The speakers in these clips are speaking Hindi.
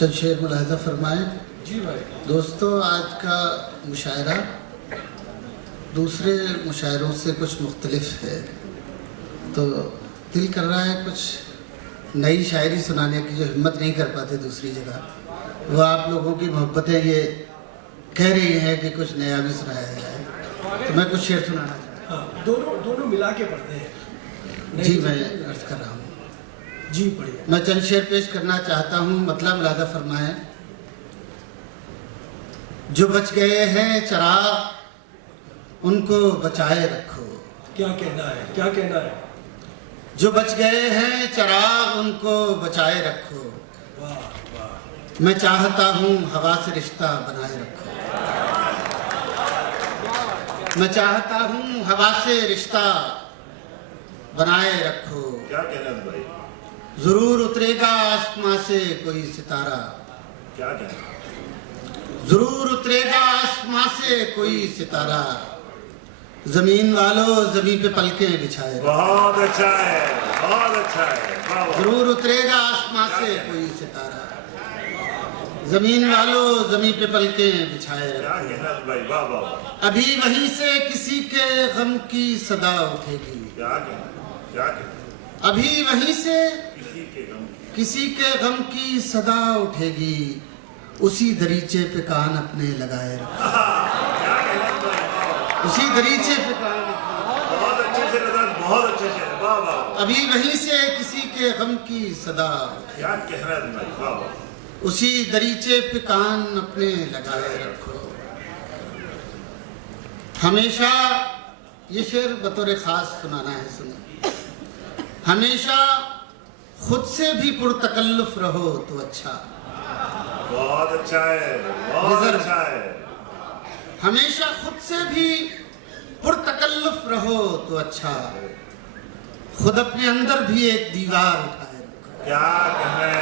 चंद शेर मुलाहजा फरमाएं। जी भाई। दोस्तों, आज का मुशायरा दूसरे मुशायरों से कुछ मुख्तलिफ है, तो दिल कर रहा है कुछ नई शायरी सुनाने की, जो हिम्मत नहीं कर पाते दूसरी जगह। वो आप लोगों की मोहब्बतें ये कह रही हैं कि कुछ नया भी सुनाया जाए, तो मैं कुछ शेर सुनाना चाहता हूँ। हाँ, दोनों मिला के पढ़ते हैं। जी, मैं अर्ज कर रहा हूँ। जी बढ़िया। मैं चंद शेर पेश करना चाहता हूँ, मतलब मुलाहजा फरमाएं। जो बच गए हैं चराग उनको बचाए रखो। क्या कहना है, क्या कहना है? जो बच गए हैं चराग उनको बचाए रखो। वाह वाह। मैं चाहता हूँ हवा से रिश्ता बनाए रखो। मैं चाहता हूँ हवा से रिश्ता बनाए रखो। क्या कहना है भाई? जरूर उतरेगा आसमां से कोई सितारा। क्या कहना? जरूर उतरेगा आसमां से कोई सितारा। जमीन वालों जमीन पे पलकें बिछाए रखो। बहुत अच्छा है, बहुत अच्छा है। वाह वाह। जरूर उतरेगा आसमां से कोई सितारा। जमीन वालों जमीन पे पलकें बिछाए क्या रखो। कहना है भाई? वाह वाह वाह। अभी वहीं से किसी के गम की सदा उठेगी। क्या कहना? क्या कहना? अभी वहीं से किसी के गम किसी के गम की सदा उठेगी। उसी दरीचे पे कान अपने लगाए रखो। क्या कहना है भाई? वाह। उसी दरीचे पे कान अपने। बहुत अच्छे से लगा, बहुत अच्छे से। वाह वाह। अभी वहीं से किसी के गम की सदा। क्या कहना है भाई? वाह वाह। उसी दरीचे पे कान अपने लगाए रखो। हमेशा, ये शेर बतौर खास सुनाना है, सुनो। हमेशा खुद से भी पुरतकल्लुफ रहो तो अच्छा। बहुत अच्छा है, बहुत रिजर्व। अच्छा है। हमेशा खुद से भी पुरतकल्लुफ रहो तो अच्छा। खुद अपने अंदर भी एक दीवार उठाए रखो। क्या कहना है?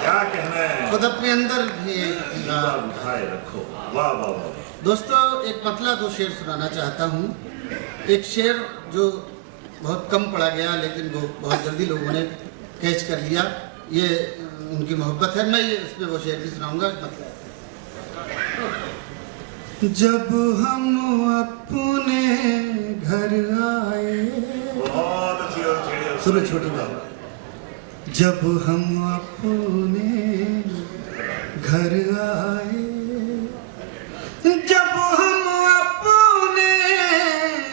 क्या कहना है? खुद अपने अंदर भी एक दीवार उठाए रखो। वाह वाह वाह। दोस्तों, एक मतला दो शेर सुनाना चाहता हूँ। एक शेर जो बहुत कम पढ़ा गया, लेकिन वो बहुत जल्दी लोगों ने कैच कर लिया, ये उनकी मोहब्बत है। मैं ये इसमें वो शेर भी सुनाऊंगा। मतलब जब हम अपने घर आए। बहुत अच्छी और छेड़ी। सुनो छोटी बात। जब हम अपने घर आए, जब हम अपने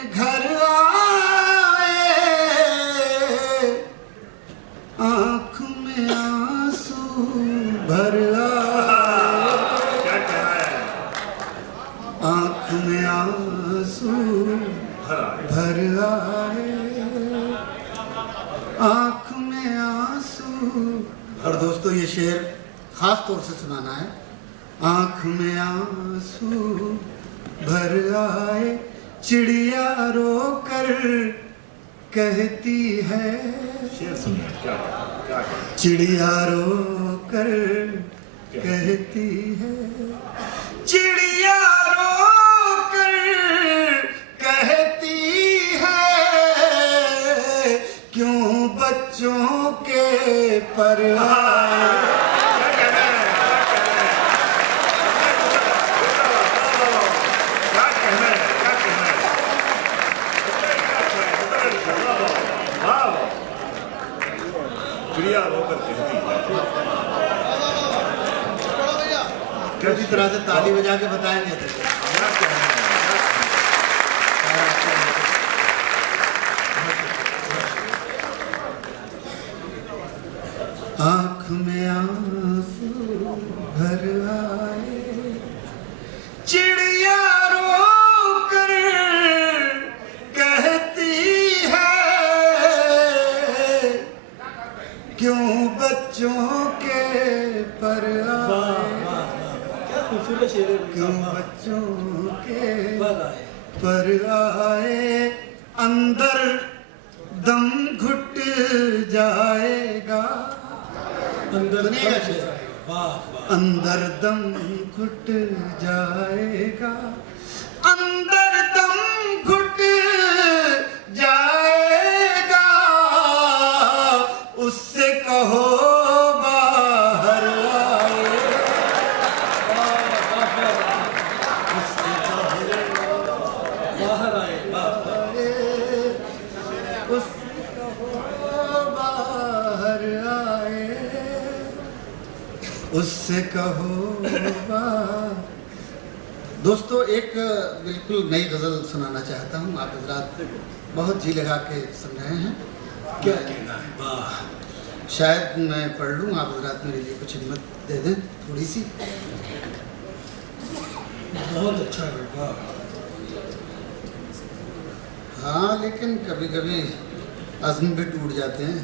घर आए, आँख में आंसू भर आए। क्या कहना है? आँख में आंसू भर आए। आँख में आंसू। और दोस्तों, ये शेर खास तौर से सुनाना है। आँख में आंसू भर आए, चिड़िया रोकर कहती है। शेर सुनिए। क्या क्या कहना? चिड़िया रोकर कहती है। चिड़िया रोकर कहती है, क्यों बच्चों के पर आए। चिड़िया रोकर कहती है। किसी तरह से ताली बजा के बताएंगे तो। क्या कहना है? आँख में आंसू भर आए, चिड़िया रोकर कहती है, क्यों बच्चों के पर आए। क्या खूबसूरत शेर है। क्यों बच्चों के पर आए। पर आए। अंदर दम घुट जाएगा। अंदर सुनिएगा दम शेर। वाह वाह। अंदर दम घुट जाएगा। अंदर दम घुट जाएगा। उससे कहो बाहर आए। मुझसे कहो बात। दोस्तों एक बिल्कुल नई गज़ल सुनाना चाहता हूँ। आप हजरात बहुत जी लगा के सुन रहे हैं। क्या कहना है? वाह, शायद मैं पढ़ लूँ, आप हजरात मेरे लिए कुछ हिम्मत दे दें थोड़ी सी। बहुत अच्छा है। वाह, हाँ, लेकिन कभी कभी अज़्म भी टूट जाते हैं।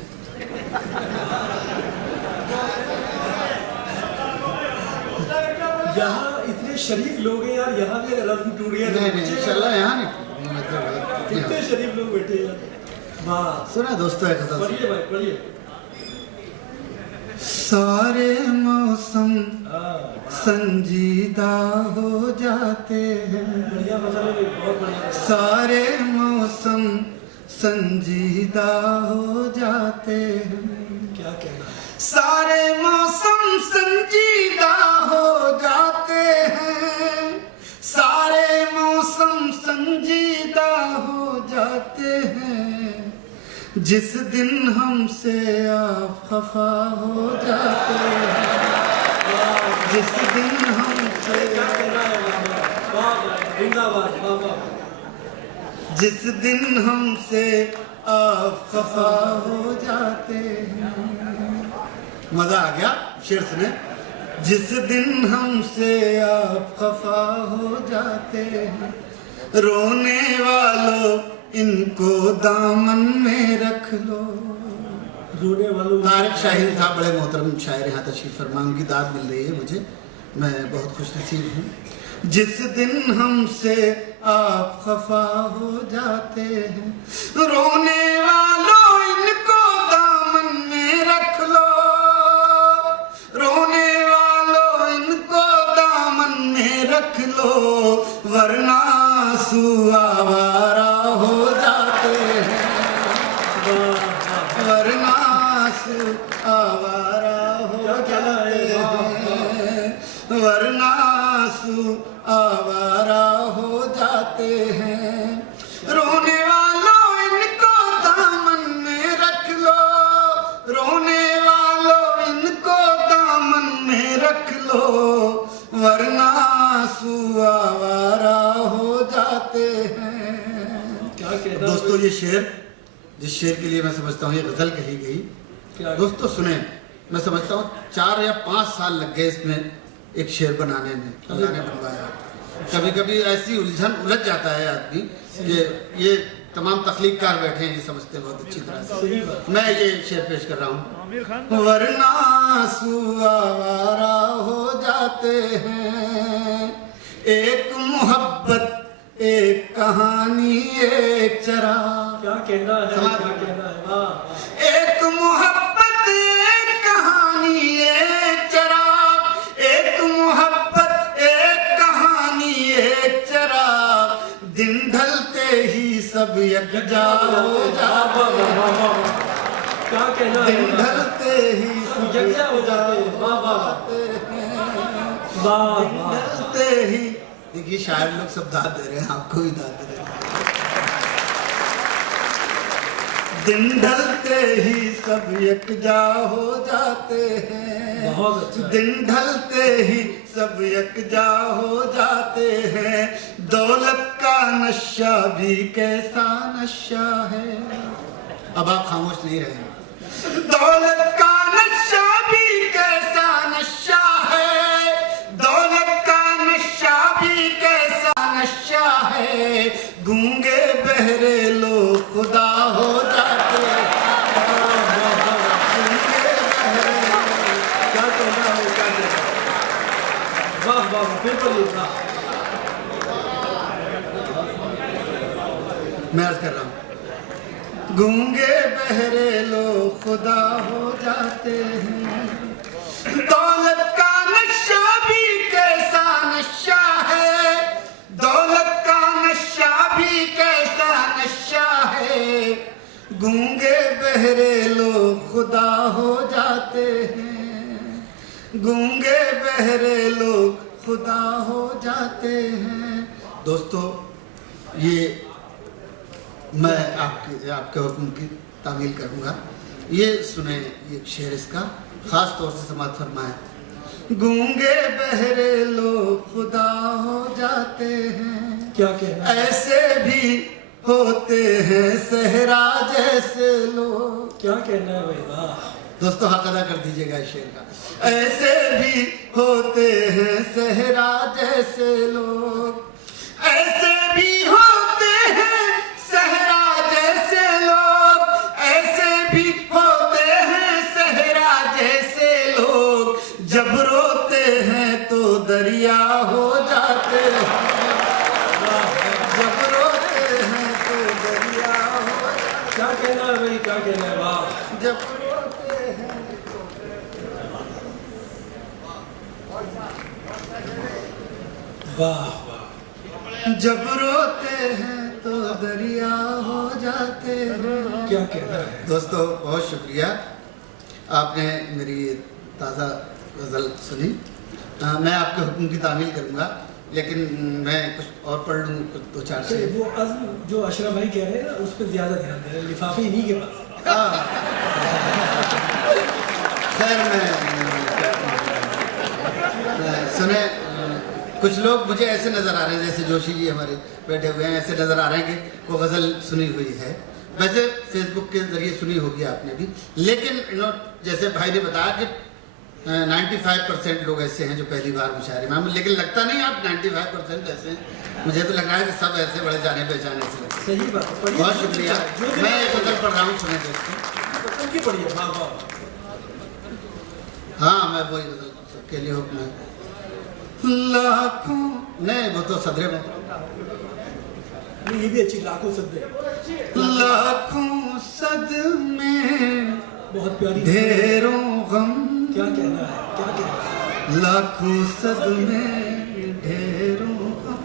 यहाँ इतने शरीफ लोग हैं यार, यहाँ भी अगर रस्म टूट गया तो नहीं बचेगा। इंशाल्लाह यहाँ नहीं टूटेंगे, मतलब इतने शरीफ लोग बैठे हैं यार। वाह, सुना दोस्तों है गज़ल। पढ़िए भाई, पढ़िए। सारे मौसम हाँ, संजीदा हो जाते हैं, बढ़िया मसाले भी, बहुत बढ़िया। सारे मौसम संजीदा हो जाते हैं, क्या कहना है? सारे मौसम संजीदा हो जाते हैं, सारे मौसम संजीदा हो जाते हैं, जिस दिन हमसे आप खफा हो जाते हैं, जिस दिन हमसे क्या कहना है? वाह वाह, जिंदाबाद, वाह वाह। जिस दिन हमसे आप खफा हो जाते हैं। मजा आ गया शेर सुने। जिस दिन हमसे आप खफा हो जाते हैं, रोने वालों इनको दामन में रख लो। रोने वालों तारिक शाहीन साहब बड़े मोहतरम शायर यहाँ तशरीफ फरमा, उनकी दाद मिल रही है मुझे, मैं बहुत खुश नसीब हूँ। जिस दिन हमसे आप खफा हो जाते हैं, रोने वालों इनको दामन में रख लो, रोने वालों इनको दामन में रख लो, वरना आंसू आवारा हो जाते हैं, वरना आंसू आवारा हो जाते हैं, वरना आंसू आवारा हो जाते हैं। रोने वालों इनको दामन में रख लो, रोने वालों इनको दामन में रख लो, वरना आंसू आवारा हो जाते हैं। क्या कहना? दोस्तों ये शेर, जिस शेर के लिए मैं समझता हूँ ये गजल कही गई, क्या? दोस्तों सुने, मैं समझता हूँ 4 या 5 साल लग गए इसमें एक शेर बनाने में, अल्लाह ने बनवाया। कभी कभी ऐसी उलझ जाता है आदमी कि ये तमाम तख्लीककार बैठे हैं, ये समझते हैं बहुत अच्छी तरह से। मैं ये शेर पेश कर रहा हूँ। वरना आंसू आवारा हो जाते हैं, एक मोहब्बत एक कहानी एक चरा। क्या कहना है? समाज- क्या कहना है? वाह, एक मोहब्बत एक कहानी एक चरा, एक मोहब्बत एक कहानी एक चरा, दिन ढलते ही सब यकजा हो जाते हैं, क्या कहना है? दिन ढलते ही सब यकजा हो जाते हैं। वाह वाह वाह वाह। ढलते ही। देखिए शायर लोग सब दाद दे रहे हैं, आपको भी दाद दे रहे हैं। दिन ढलते ही सब यकजा हो जाते हैं, बहुत अच्छा। दिन ढलते ही सब यकजा हो जाते हैं, दौलत का नशा भी कैसा नशा है। अब आप खामोश नहीं रहे। दौलत का नशा भी कैसा नशा है, दौलत का नशा भी कैसा नशा है, गूंगे बहरे लोग खुदा हो जाते हैं, गूंगे बहरे लोग। क्या कहना है? क्या कहना है? वाह वाह, फिर पढ़िए। वाह, मैं अर्ज कर रहा हूँ। गूंगे बहरे लोग खुदा हो जाते हैं, दौलत का नशा भी कैसा नशा है, दौलत का नशा भी कैसा नशा है, गूंगे बहरे लोग खुदा हो जाते हैं, गूंगे बहरे लोग खुदा हो जाते हैं। दोस्तों ये मैं आपके हुक्म की तामील करूँगा। ये सुने, ये शेर इसका ख़ास तौर से समाज फरमाए। गूंगे बहरे लोग खुदा हो जाते हैं, क्या कहना है? ऐसे भी होते हैं सहरा जैसे लोग। क्या कहना है भाई, वाह। दोस्तों हक अदा कर दीजिएगा इस शेर का। ऐसे भी होते हैं सहरा जैसे लोग, ऐसे भी होते हैं सहरा जैसे लोग, ऐसे भी होते हैं सहरा जैसे लोग, जब रोते हैं तो दरिया हो जाते हैं, जब रोते हैं तो दरिया हो, क्या कहना है भाई, क्या कहना है, वाह। जब रोते हैं वाह वाह, जब रोते हैं तो दरिया हो जाते हैं। क्या कहना है। दोस्तों बहुत शुक्रिया, आपने मेरी ताज़ा गज़ल सुनी। मैं आपके हुक्म की तामील करूँगा, लेकिन मैं कुछ और पढ़ लूँ, कुछ दो चार अच्छा, शेर। वो अज़्म जो अशरफ भाई कह रहे हैं ना, उस पर ज़्यादा ध्यान दे रहे हैं, लिफाफे इन्हीं के पास। खैर मैं सुने, कुछ लोग मुझे ऐसे नज़र आ रहे हैं, जैसे जोशी जी हमारे बैठे हुए हैं, ऐसे नज़र आ रहे हैं कि वो गज़ल सुनी हुई है। वैसे फेसबुक के ज़रिए सुनी होगी आपने भी, लेकिन जैसे भाई ने बताया कि 95% लोग ऐसे हैं जो पहली बार मुशायरे में, लेकिन लगता नहीं आप 95% ऐसे हैं। मुझे तो लग रहा है कि सब ऐसे बड़े जाने पहचाने से लगते हैं। सही बात है, पढ़िए। बहुत शुक्रिया। मैं एक गज़ल पढ़ रहा हूँ, सुने दोस्तों। उनकी पढ़िए, वाह वाह। हाँ, मैं वही गज़ल सबके लिए हुक्म है। लाखों नहीं, वो तो सदरे में, ये भी अच्छी, लाखों सदमे। लाखों सदमे बहुत प्यारी, ढेरों गम, क्या कहना है, क्या कहना है, लाखों सदमे ढेरों गम,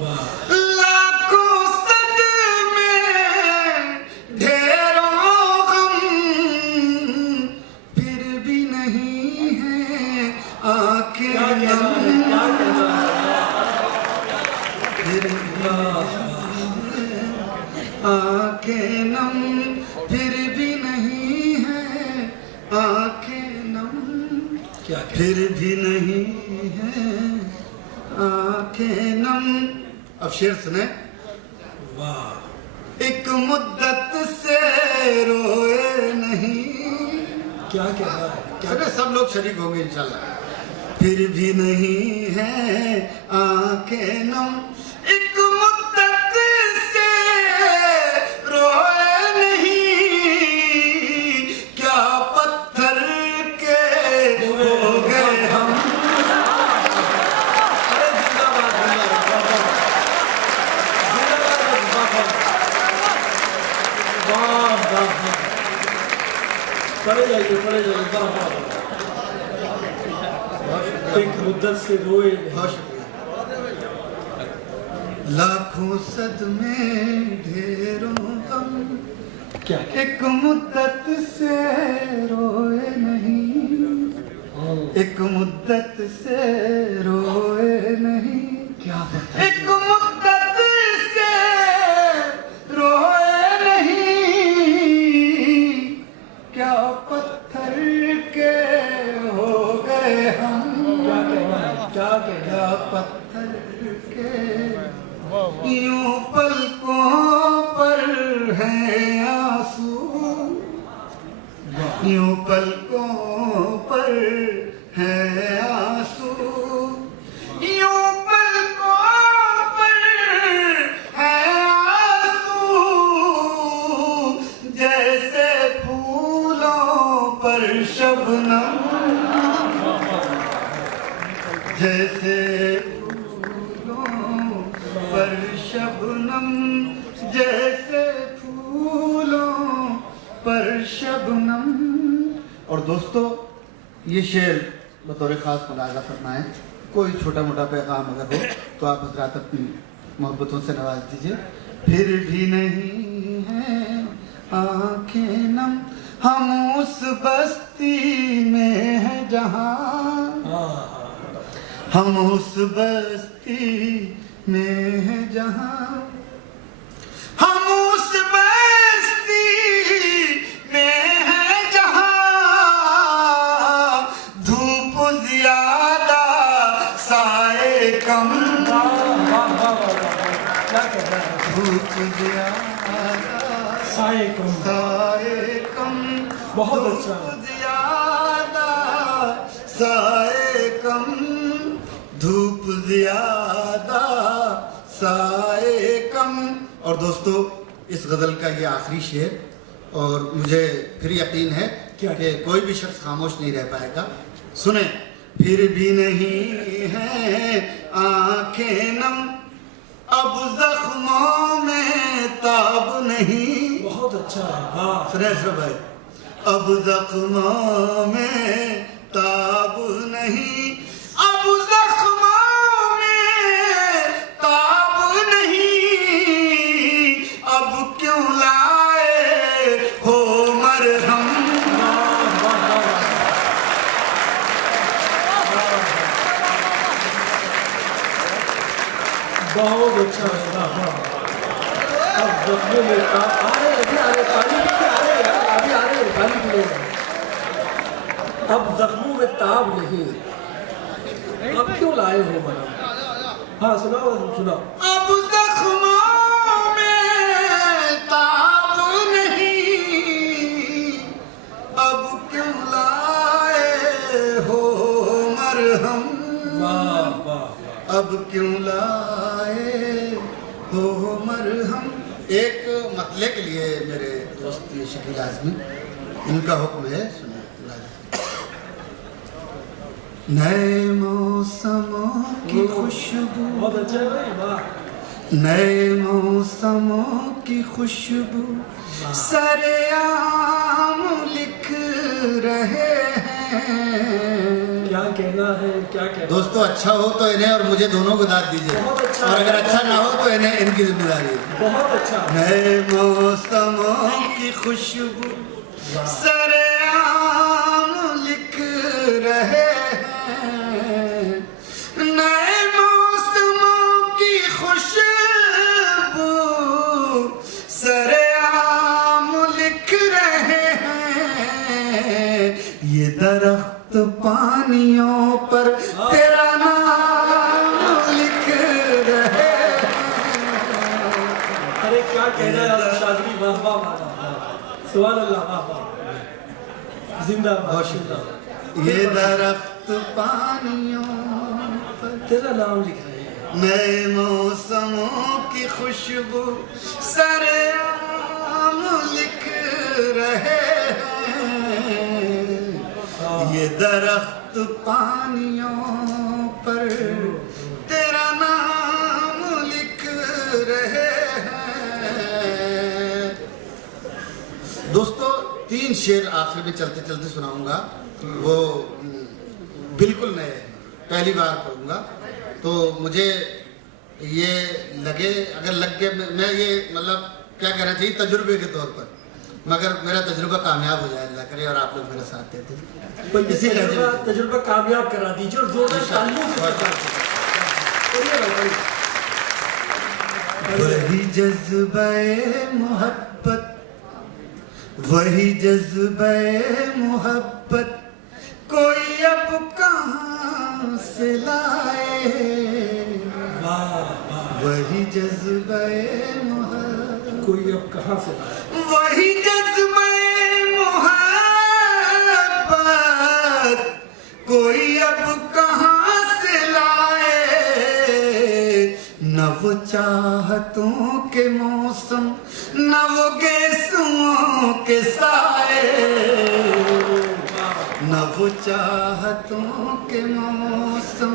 वाह। लाखों सदमे ढेरों गम, फिर भी नहीं है क्या आंखें कहना नम, है, क्या कहना है, फिर वाह। आंखें नम, फिर भी नहीं है आंखें नम, क्या कहना फिर भी नहीं है आंखें नम। अब शेर सुने। है, वाह। एक मुद्दत से रोए नहीं, क्या कहना है, क्या सुने, सब लोग शरीक होंगे इंशाल्लाह। फिर भी नहीं है आंखें नम, एक मुद्दत से रोए नहीं, क्या पत्थर के हो गए हम। अरे जिंदाबाद, जिंदाबाद, वाह वाह, वाह। पढ़े जाइए, पढ़े जाइए, वाह वाह। एक मुद्दत से रोए नहीं। बहुत शुक्रिया। लाखों सदमे ढेरों गम, क्या एक मुद्दत से रोए नहीं, एक मुद्दत से रोए नहीं, क्या एक मुद्दत से रोए नहीं, क्या पत्थर के हो गए हम, क्या कहना है, क्या कहना क्या पत्थर के यूं पलकों पर हैं आंसू, यूं पलकों पर हैं आंसू, यूं पलकों पर हैं आंसू, जैसे फूलों पर शबनम, जैसे फूलों पर शबनम, जैसे फूलों पर शबनम। और दोस्तों ये शेर बतौर ख़ास मुलाज़ा फरमाएं, कोई छोटा मोटा पैगाम अगर हो तो आप हज़रात अपनी मोहब्बतों से नवाज दीजिए। फिर भी नहीं है आंखें नम, हम उस बस्ती में हैं जहाँ, हम उस बस्ती में हैं जहाँ, हम उस बस्ती में हैं जहाँ, धूप जिया कर रहा है? धूप ज्यादा साए कम। साए कम, बहुत अच्छा। धूप ज्यादा साए कम, धूप ज्यादा साए कम। और दोस्तों, इस गजल का ये आखिरी शेर, और मुझे फिर यकीन है क्या? कि कोई भी शख्स खामोश नहीं रह पाएगा। सुने। फिर भी नहीं है आंखें नम, अब जख्मों में ताब नहीं। बहुत अच्छा है। हाँ, सुने अशरफ भाई, अब जख्मों में ताब नहीं, अब जख्मों में ताब नहीं, अब क्यों लाए हो मरहम। बहुत अच्छा है। हाँ, हाँ। अब जख्मों में आ रहे, अभी आ रहे, पानी पी के आ रहे यार, अभी आ रहे, पानी पी लेंगे। अब जख्मों में ताब नहीं, अब क्यों लाए हो मरहम। हाँ, सुनाओ सुनाओ। अब जख्मों में ताब नहीं, अब क्यों लाए हो मरहम। वाह वाह। अब क्यों लाए हो मरहम। एक मतले के लिए मेरे दोस्त ये शकील आजमी, इनका हुक्म है, सुनिए। नए मौसमों की खुशबू, बहुत अच्छा है भाई। वाह। नए मौसमों की खुशबू सरेआम लिख रहे हैं। क्या कहना है, क्या कहना। दोस्तों, अच्छा हो तो इन्हें और मुझे दोनों को दाद दीजिए, बहुत अच्छा। और अगर अच्छा ना हो तो इन्हें, इनकी जिम्मेदारी है। बहुत अच्छा। नए मौसमों की खुशबू सरेआम लिख रहे हैं, नए मौसमों की खुशबू सरेआम लिख रहे हैं। ये दरख्त पानियों पर तेरा नाम लिख रहे हैं। अरे क्या कहना है शादी। वाह वाह वाह। सुभान अल्लाह। वाह वाह। जिंदाबाद जिंदाबाद। ये दरख्त पानियों पर तेरा नाम लिख रहे हैं। नए मौसमों की खुशबू सरेआम लिख रहे हैं। ये दरख्त पानियों पर तेरा नाम लिख रहे हैं। दोस्तों, 3 शेर आखिर में चलते चलते सुनाऊंगा, वो बिल्कुल नए, पहली बार पढ़ूंगा। तो मुझे ये लगे, अगर लग गए, मैं ये मतलब क्या कहना चाहिए, तजुर्बे के तौर पर, मगर मेरा तजुर्बा कामयाब हो जाए अल्लाह करे, और आप लोग मेरा साथ देते। इसी तजुर्बा कामयाब करा दीजिए, और जोरदार तालियों से वही जज्बे मोहब्बत, वही जज्बे मोहब्बत कोई अब कहाँ से लाए। वही जज्बे मोहब्बत कोई अब कहाँ से लाए। वही जज्बे मोहब्बत कोई अब कहाँ से लाए। न वो चाहतों के मौसम, न वो गेसुओं के साए। न वो चाहतों के मौसम,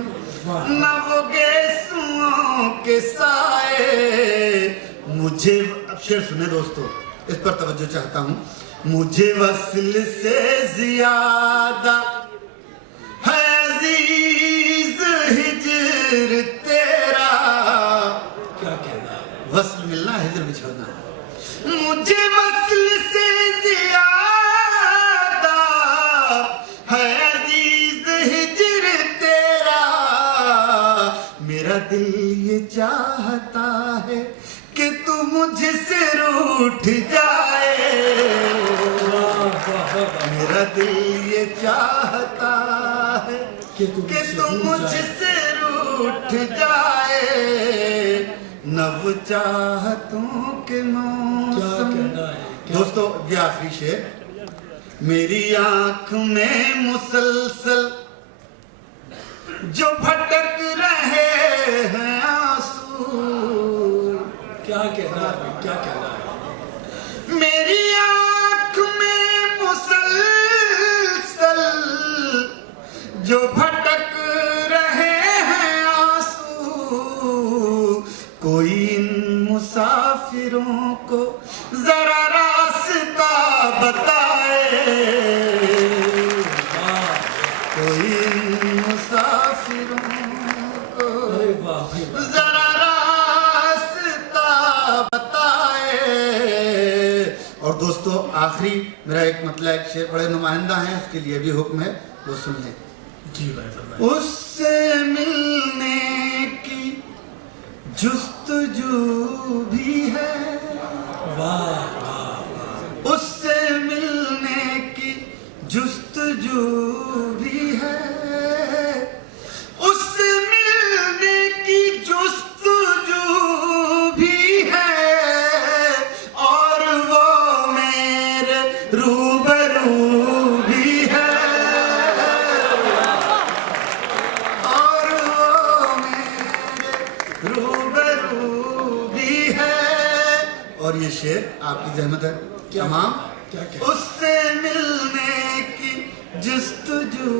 न वो गेसुओं के साए। मुझे, अब शेर सुने दोस्तों, इस पर तवज्जो चाहता हूँ। मुझे वस्ल से ज्यादा है अजीज हिजर तेरा। क्या कहना है। वस्ल मिलना, हिजर बिछड़ना। मुझे वस्ल से ज्यादा है अजीज हिजर तेरा। मेरा दिल ये चाहता है कि तू मुझसे रूठ जाए। मेरा दिल ये चाहता है कि तू मुझसे रूठ जाए। न नव चाहतों के क्या मौसम। कहना है, क्या? दोस्तों ये आखिरी शेर। मेरी आंख में मुसलसल जो भटक रहे हैं आंसू। क्या कहना है, क्या कहना है? मेरी आंख में मुसलसल जो भटक रहे हैं आंसू। कोई इन मुसाफिरों को जरा रास्ता बताए। कोई इन मुसाफिरों को अरे वाह भाई वाह। जरा रास्ता बताए। और दोस्तों आखिरी मेरा एक मतलब एक शेर बड़े नुमाइंदा है, उसके लिए भी हुक्म है, वो सुन लें। जी भाई फरमाइए। उससे मिलने की जुस्तजू भी है। वाह वाह वाह। उससे मिलने की जुस्तजू भी है। उससे मिलने की जुस्तजू भी है। और वो मेरे रूबरू भी है। और वो मेरे रूबरू भी है। और ये शेर आपकी जहमत है तमाम। क्या क्या? उससे मिलने की जुस्तजू